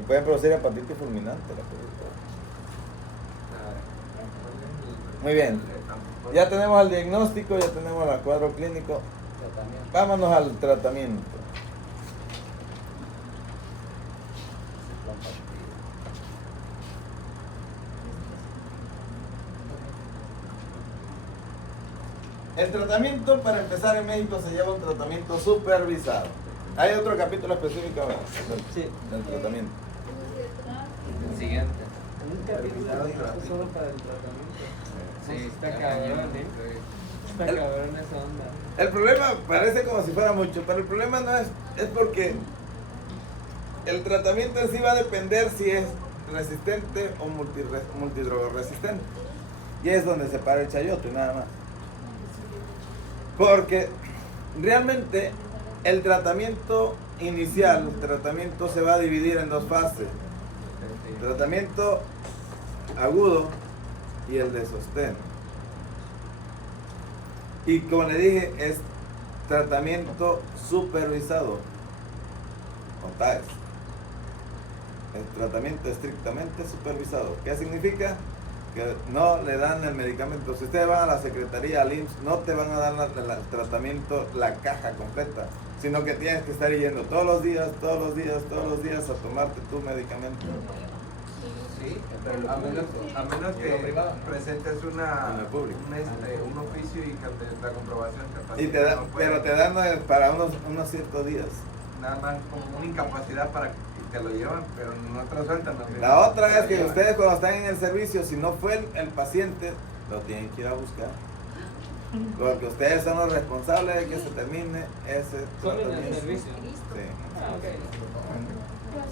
Y pueden producir hepatitis fulminante. La tuberculosis. Muy bien. Ya tenemos el diagnóstico, ya tenemos el cuadro clínico. Vámonos al tratamiento. El tratamiento, para empezar, en México se lleva un tratamiento supervisado. ¿Hay otro capítulo específico ahora? Sí. Del tratamiento. siguiente. Un capítulo solo para el tratamiento. Sí, Está cada cabrón, año, Está cabrón esa onda. El problema parece como si fuera mucho, pero el problema no es porque el tratamiento en sí va a depender si es resistente o multidrogoresistente. Y es donde se para el chayote y nada más. Porque realmente el tratamiento inicial, el tratamiento se va a dividir en dos fases. El tratamiento agudo y el de sostén. Y como le dije, es tratamiento supervisado, o TAES. El tratamiento estrictamente supervisado. ¿Qué significa? Que no le dan el medicamento. Si ustedes van a la secretaría, al IMSS, no te van a dar el tratamiento, la caja completa, sino que tienes que estar yendo todos los días a tomarte tu medicamento. Sí, pero A menos que privado. presentes En el público. un oficio y que la comprobación que Y te dan, pero te dan para unos ciertos días. nada más como una incapacidad para que te lo llevan, pero no te lo sueltan. ¿no? La otra es que ustedes cuando están en el servicio, si no fue el paciente, lo tienen que ir a buscar. Porque ustedes son los responsables de que se termine ese Solo en el tratamiento. servicio. Sí. Ah, ok.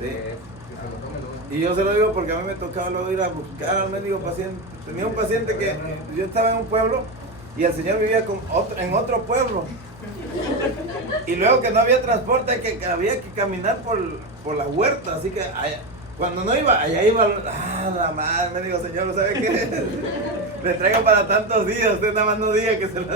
Sí. Que se lo tome luego. Y yo se lo digo porque a mí me tocaba luego ir a buscar al médico paciente. Tenía un paciente que yo estaba en un pueblo y el señor vivía en otro pueblo. Y luego que no había transporte, que había que caminar por la huerta. Así que cuando no iba, allá iba, la madre, me digo, señor, ¿sabe qué? Le traigo para tantos días, usted nada más no diga que se lo...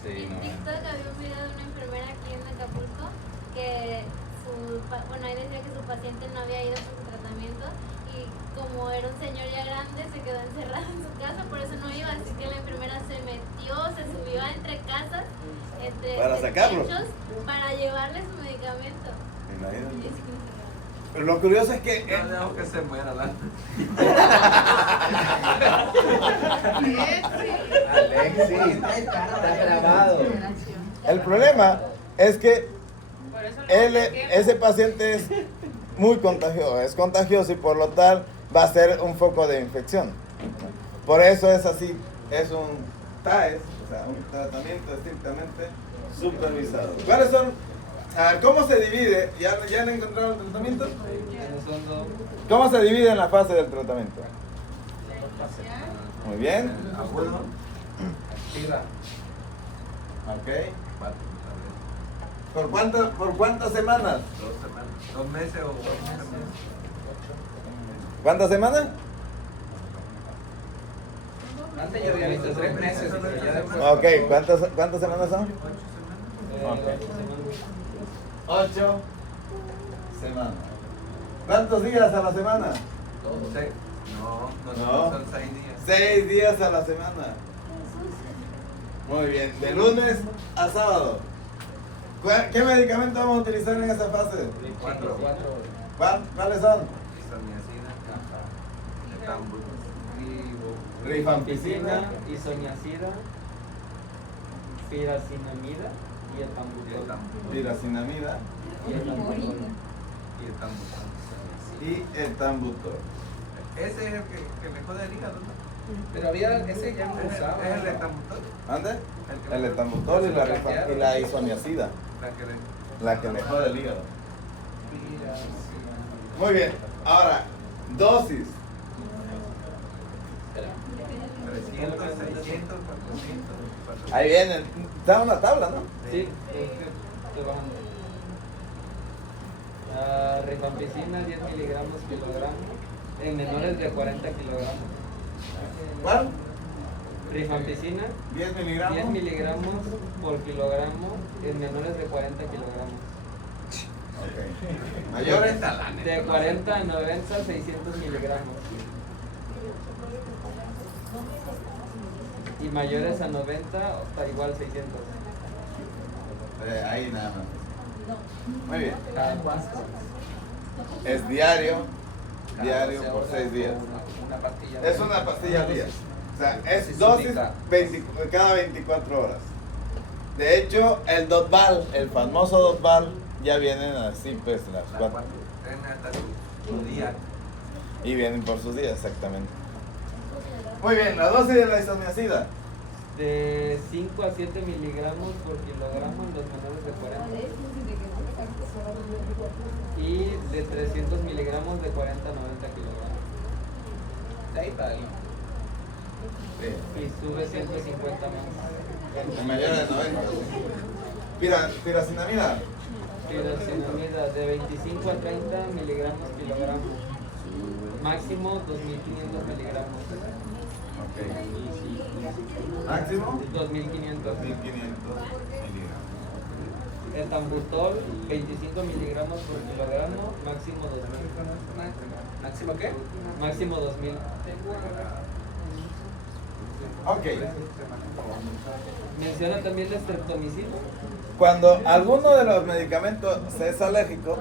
Sí, En no. TikTok había un video de una enfermera aquí en Acapulco que ahí decía que su paciente no había ido a su tratamiento y como era un señor ya grande se quedó encerrado en su casa, por eso no iba, así que la enfermera se metió, se subió entre casas, entre Para sacarlo. techos, para llevarle su medicamento. Imagínate. Pero lo curioso es que... Yo dejo que se muera la. Alexis, está grabado. El problema es que Por eso le dije que- ese paciente es muy contagioso, es contagioso y por lo tal va a ser un foco de infección. Por eso es así, es un TAES, o sea, un tratamiento estrictamente supervisado. ¿Cuáles son? ¿Cómo se divide? ¿Ya han encontrado el tratamiento? Son dos. ¿Cómo se divide en la fase del tratamiento? Muy bien. Abuelo. Activa. Ok. 4, ¿Por cuántas semanas? 2 semanas. 2 meses o 8 semanas. ¿Cuántas semanas? Antes yo había visto 3 meses, pero ya después. Ok, ¿cuántas semanas son? 8 semanas. 8 semanas. ¿Cuántos días a la semana? 6. No, No. son 6 días. 6 días a la semana. Muy bien, de lunes a sábado. ¿Qué medicamento vamos a utilizar en esa fase? 4. ¿Cuáles son? Isoniazida. Etambul. Rifampicina, isoniazida, piracinamida y el Y pambutol. etambul. Piracinamida Y el pambutol. Y etambul. y etambutol. Ese es el que me jode el hígado, ¿no? Pero había ese ya lo usaba. Es el etambutol. ¿Ande? El etambutol y la isoniazida, La que le. la que le jode el hígado. Muy bien, ahora, dosis. 300, 600, 400. Ahí viene, está una tabla, ¿no? Sí, estoy bajando. Rifampicina 10 miligramos kilogramo en menores de 40 kilogramos. ¿Cuál? Rifampicina 10 miligramos. 10 miligramos por kilogramo en menores de 40 kilogramos. Ok. Mayores. De 40 a 90, 600 miligramos. Y mayores a 90, hasta igual 600. Ahí nada más. Muy bien. Cada cuánto. Es diario Cada 12 por horas, 6 días. Una pastilla. Es una pastilla al día. O sea, es Sí, dosis súbita. cada 24 horas. De hecho, el Dotval, el famoso Dotval, ya vienen así, pues, las 4. Tienen hasta su día. Y vienen por sus días, exactamente. Muy bien, la dosis de la isoniazida. De 5 a 7 miligramos por kilogramo en los menores de 40. Y de 300 miligramos de 40 a 90 kilogramos. De ahí para ahí. Sí. Y sube 150 más. En mayores de 90. Piracinamida. Piracinamida de 25 a 30 miligramos kilogramo. Máximo 2500 miligramos. Ok. Máximo 2500. 1500 miligramos. Etambutol 25 miligramos por kilogramo. Máximo 2000. ¿Máximo qué? Máximo 2000. Ok. Menciona también la streptomicina. Cuando alguno de los medicamentos se es alérgico,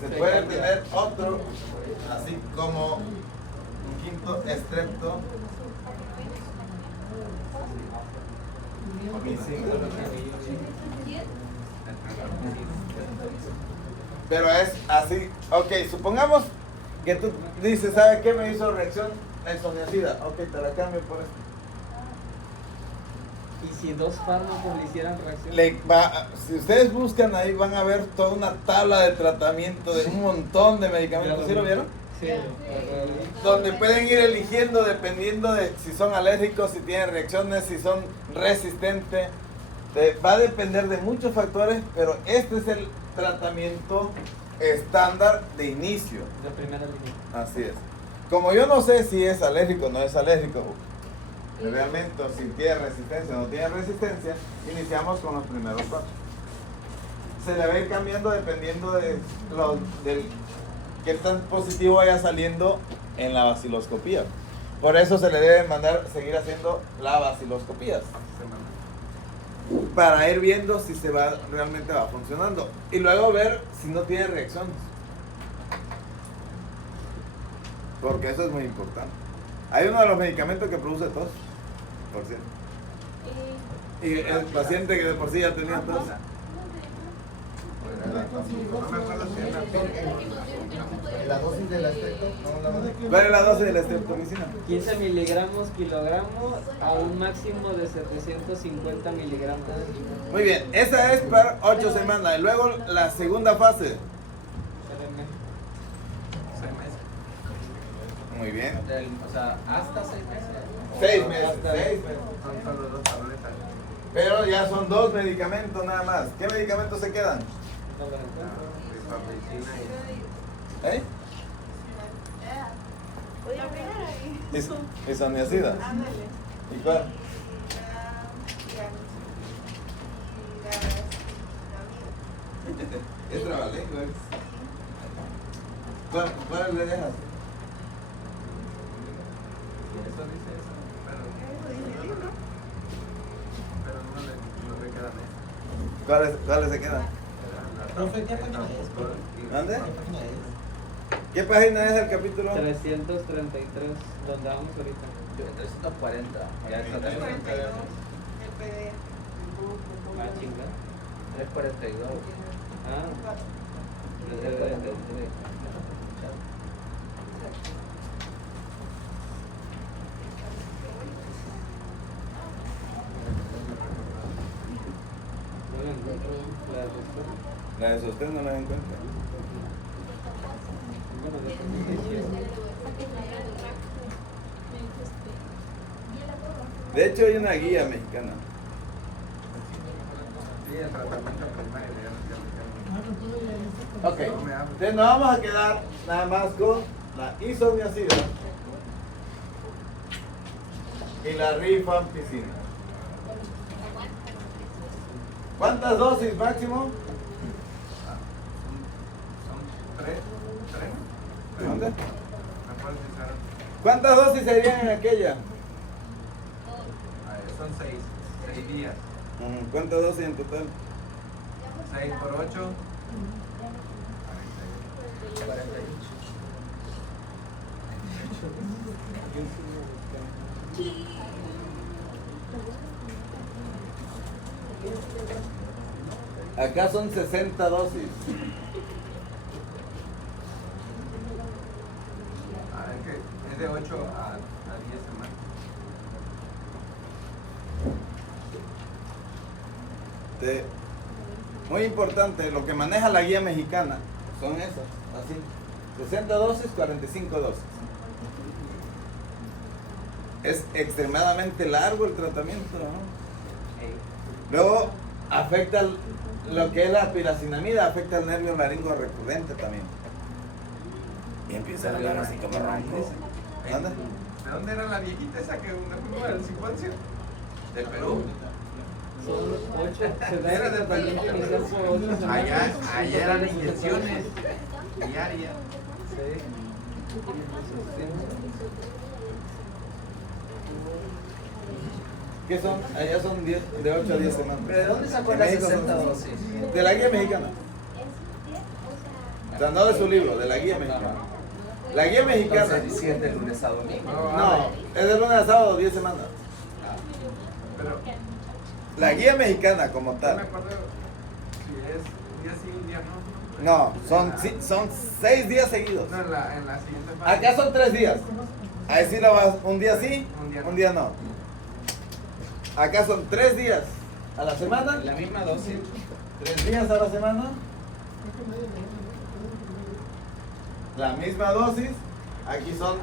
se puede tener otro, así como un quinto estrepto. Pero es así. Ok, supongamos que tú dices, ¿sabes qué me hizo reacción la isoniazida? Ok, te la cambio por esto. ¿Y si dos fármacos le hicieran reacción? Si ustedes buscan ahí van a ver toda una tabla de tratamiento de un montón de medicamentos, ¿sí lo vieron? Sí. Donde pueden ir eligiendo dependiendo de si son alérgicos, si tienen reacciones, si son resistentes. Va a depender de muchos factores, pero este es el tratamiento estándar de inicio. De primera línea. Así es. Como yo no sé si es alérgico o no es alérgico, realmente si tiene resistencia o no tiene resistencia, iniciamos con los primeros 4. Se le va a ir cambiando dependiendo del qué tan positivo vaya saliendo en la baciloscopía. Por eso se le debe mandar seguir haciendo la baciloscopía para ir viendo si realmente va funcionando y luego ver si no tiene reacciones, porque eso es muy importante. Hay uno de los medicamentos que produce tos, por cierto, y el paciente que de por sí ya tenía tos. No me acuerdo si era La dosis de la estrepto, no la dosis. ¿Cuál es la dosis de la streptomicina? 15 miligramos kilogramo a un máximo de 750 miligramos. Muy bien, esa es para 8 semanas. Y luego la segunda fase. 6 meses. Muy bien. O sea, hasta 6 meses. 6 meses. 6 meses. Son solo 2 tabletas. Pero ya son 2 medicamentos nada más. ¿Qué medicamentos se quedan? Rifampicina ¿Eh? Isoniazida. ¿Y cuál? Es trabalengua. ¿Cuál le dejas? Eso dice eso, pero no le quedan eso. ¿Cuáles se quedan? Profe, ¿qué página es? ¿Dónde? ¿Qué página es? ¿Qué página es el capítulo? 333, donde vamos ahorita. Yo en 340. Ya está 342. El PDF. Ah, chinga. 342. Ah, no le encuentro la respuesta. La de sostén no la encuentra. Bueno, de hecho, De hecho hay una guía mexicana. Sí, el tratamiento primario Ok, entonces nos vamos a quedar nada más con la isoniazida y la rifampicina. ¿Cuántas dosis máximo? Son 3. ¿Dónde? ¿Me puedes decir? ¿Cuántas dosis serían en aquella? Son 6 días. ¿Cuántas dosis en total? 6 por 8. 48. Acá son 60 dosis. Es que es de 8 a 10 semanas. Muy importante, lo que maneja la guía mexicana son esas, así. 60 dosis, 45 dosis. Es extremadamente largo el tratamiento, ¿no? Luego afecta lo que es la piracinamida, afecta el nervio laringo recurrente también. Y empieza a hablar así como ronco. ¿Dónde? ¿De dónde era la viejita esa que me fue al simposio? ¿De Perú? son 8, se da Era el de tratamiento inicial por 8 semanas. Allá eran inyecciones diarias. Sí. ¿Qué son? Allá son de 8 a 10 semanas. ¿Pero de dónde sacó En las México 60 son- dosis? De la guía mexicana. O sea, no de su libro, de la guía mexicana. La guía mexicana. Entonces, si es de lunes a domingo. No, es de lunes a sábado, 10 semanas. Pero La guía mexicana como no me tal. acuerdo si es un día sí, un día no. No, son 6 días seguidos. No, en la siguiente fase. Acá son 3 días. Ahí sí la vas, un día sí, Un día no. un día no. Acá son 3 días a la semana. La misma dosis. 3 días a la semana. La misma dosis. Aquí son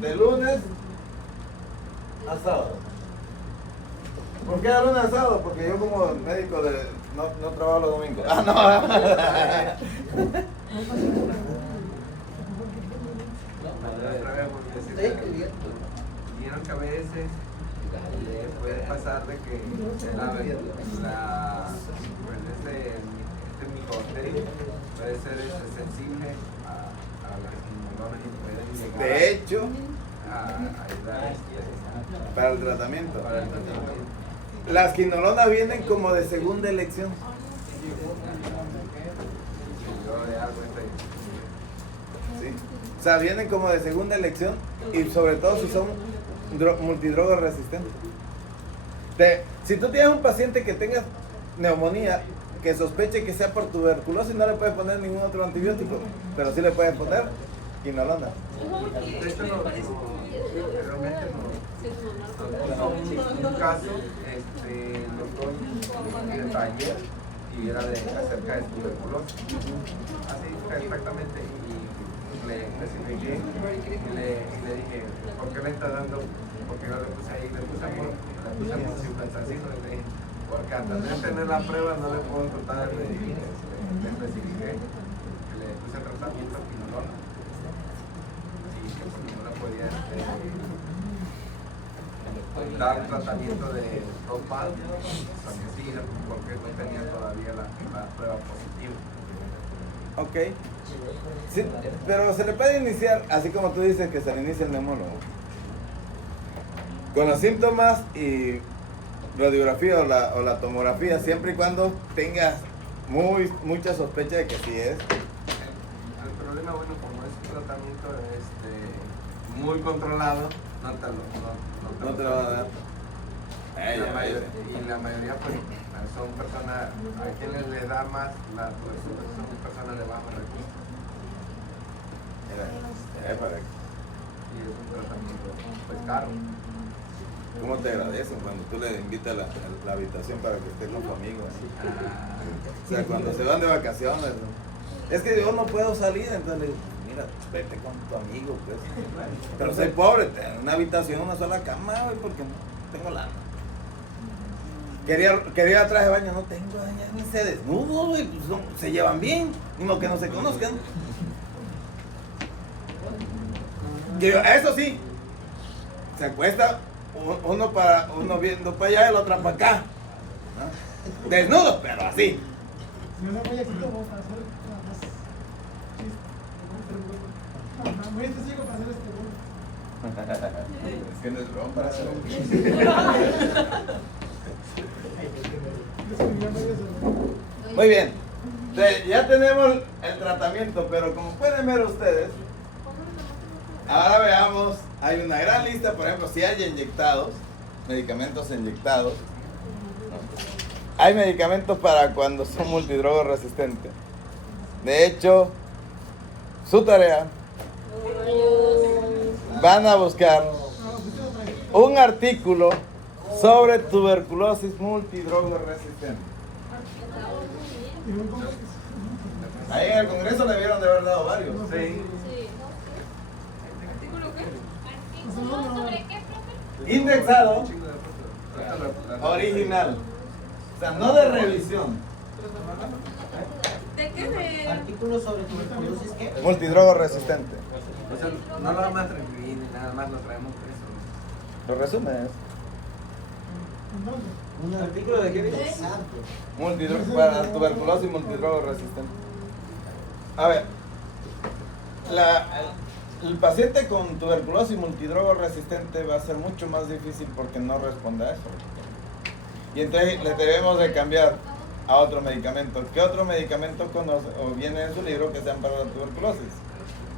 de lunes a sábado. ¿Por qué de lunes a sábado? Porque yo como médico no trabajo los domingos. Ah, no. Otra vez volví a decir, vieron que a veces puede pasar de que este micobacterio puede ser sensible a las inmunoglobulanas y pueden llegar De hecho, a ayudar para el tratamiento. para el tratamiento. Las quinolonas vienen como de segunda elección. Yo de algo estoy. Sí. O sea, vienen como de segunda elección y sobre todo si son multidrogas resistentes. Si tú tienes un paciente que tenga neumonía, que sospeche que sea por tuberculosis, no le puedes poner ningún otro antibiótico, pero sí le puedes poner quinolona. De hecho, realmente un caso, el doctor de taller y era acerca de tuberculosis. Así exactamente. Y le especifiqué y le dije, ¿por qué le está dando? Porque yo le puse ahí, le puse ciprofloxacino, le dije, porque hasta de tener la prueba no le puedo tratar, le especifiqué que le puse tratamiento a quinolona y que pues no le podía dar un tratamiento de topal, porque sí, porque no tenía todavía la prueba positiva. Ok. Sí, pero se le puede iniciar, así como tú dices que se le inicia el neumólogo, con los síntomas y radiografía o la tomografía, siempre y cuando tengas mucha sospecha de que sí es. El problema, bueno, como es un tratamiento muy controlado, no te No te lo va a dar. Y la mayoría pues, son personas a quienes les da más, son personas de bajo recursos. Y es un tratamiento pues caro. ¿Cómo te agradecen cuando tú le invitas a la habitación para que esté con tu amigo? O sea, cuando se van de vacaciones, ¿no? Es que yo no puedo salir, entonces le digo, mira, vete con tu amigo, pues. Pero soy pobre, tengo una habitación, una sola cama, güey, porque no tengo lana. Quería traje de baño, no tengo, ya ni se desnudo, güey, pues se llevan bien, ni modo que no se conozcan. Eso sí, se acuesta uno viendo para allá y el otro para acá, ¿no? Desnudos, pero así. Si no voy a quitar, vamos a hacer más chiste. Muy sencillo para hacer Es que no es broma para hacer un chiste. Muy bien. Entonces, ya tenemos el tratamiento, pero como pueden ver ustedes, ahora veamos, hay una gran lista, por ejemplo, si hay inyectados, medicamentos inyectados. Hay medicamentos para cuando son multidrogas resistentes. De hecho, su tarea, van a buscar un artículo sobre tuberculosis multidroga resistente. Ahí en el Congreso le vieron de haber dado varios. Sí. ¿Artículo sobre qué, profe? Indexado, original. O sea, no de revisión. ¿De qué se...? Artículo sobre tuberculosis, ¿qué? Multidroga resistente. O sea, no lo vamos a transcribir ni nada más, lo traemos eso. Lo resumen es Un artículo de qué exacto. para tuberculosis multidroga resistente. A ver, el paciente con tuberculosis multidroga resistente va a ser mucho más difícil porque no responde a eso. Y entonces le debemos de cambiar a otro medicamento. ¿Qué otro medicamento conoce o viene en su libro que sean para la tuberculosis?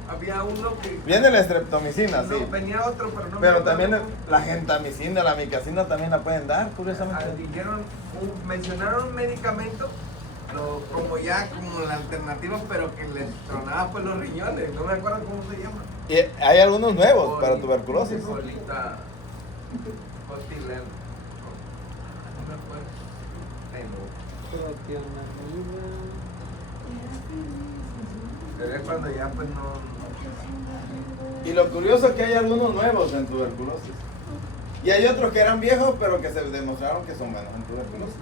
Había uno que... Viene la streptomicina, sí. No, venía otro, pero no me Pero acuerdo. también la gentamicina, la micacina también la pueden dar, curiosamente. Dijeron, mencionaron un medicamento, como la alternativa, pero que les tronaba pues los riñones, no me acuerdo cómo se llama. Y hay algunos nuevos para tuberculosis. Colita, Protionamida. Pero es cuando ya pues no... Y lo curioso es que hay algunos nuevos en tuberculosis. Y hay otros que eran viejos, pero que se demostraron que son buenos en tuberculosis.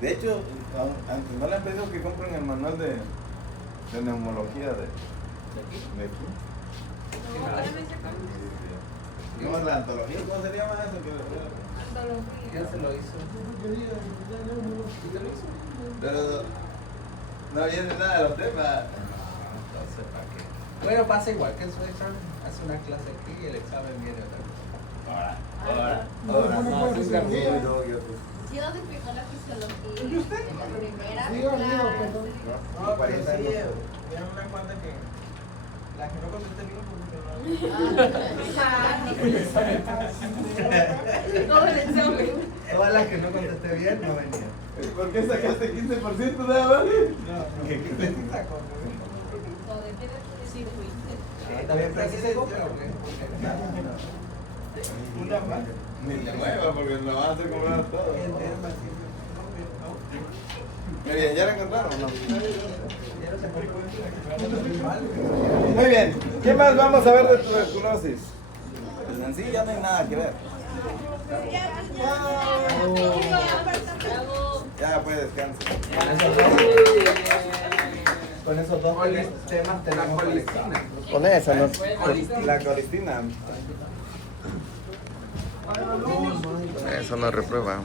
De hecho, aunque no le han pedido que compren el manual de neumología de aquí. ¿Cómo es la antología? ¿Cómo se llama eso? ¿Quién se lo hizo? Pero no viene nada de los temas. Entonces, ¿para qué? Bueno, pasa igual que en su examen. Hace una clase aquí y el examen viene otra cosa. Ahora. No, es un capítulo. Sí nos explicó la fisiología ¿Y usted? en la primera Digo, clase. No, pero sí, ya me dan cuenta que la que no contesté bien Todo el examen. Todas las que no contesté bien no venían. ¿Por qué sacaste 15% nada más? Sí, fuiste. ¿También practicé compra o qué? una más. Ni te muevas porque nos van a hacer comprar todo. Muy bien, ¿ya la encontraron o no? Muy bien, ¿qué más vamos a ver de tuberculosis? Pues en sí ya no hay nada que ver. Ya pues descansa. Con esos dos temas tenemos colistina. Con esa, ¿no? La colistina. Eso no reprueba.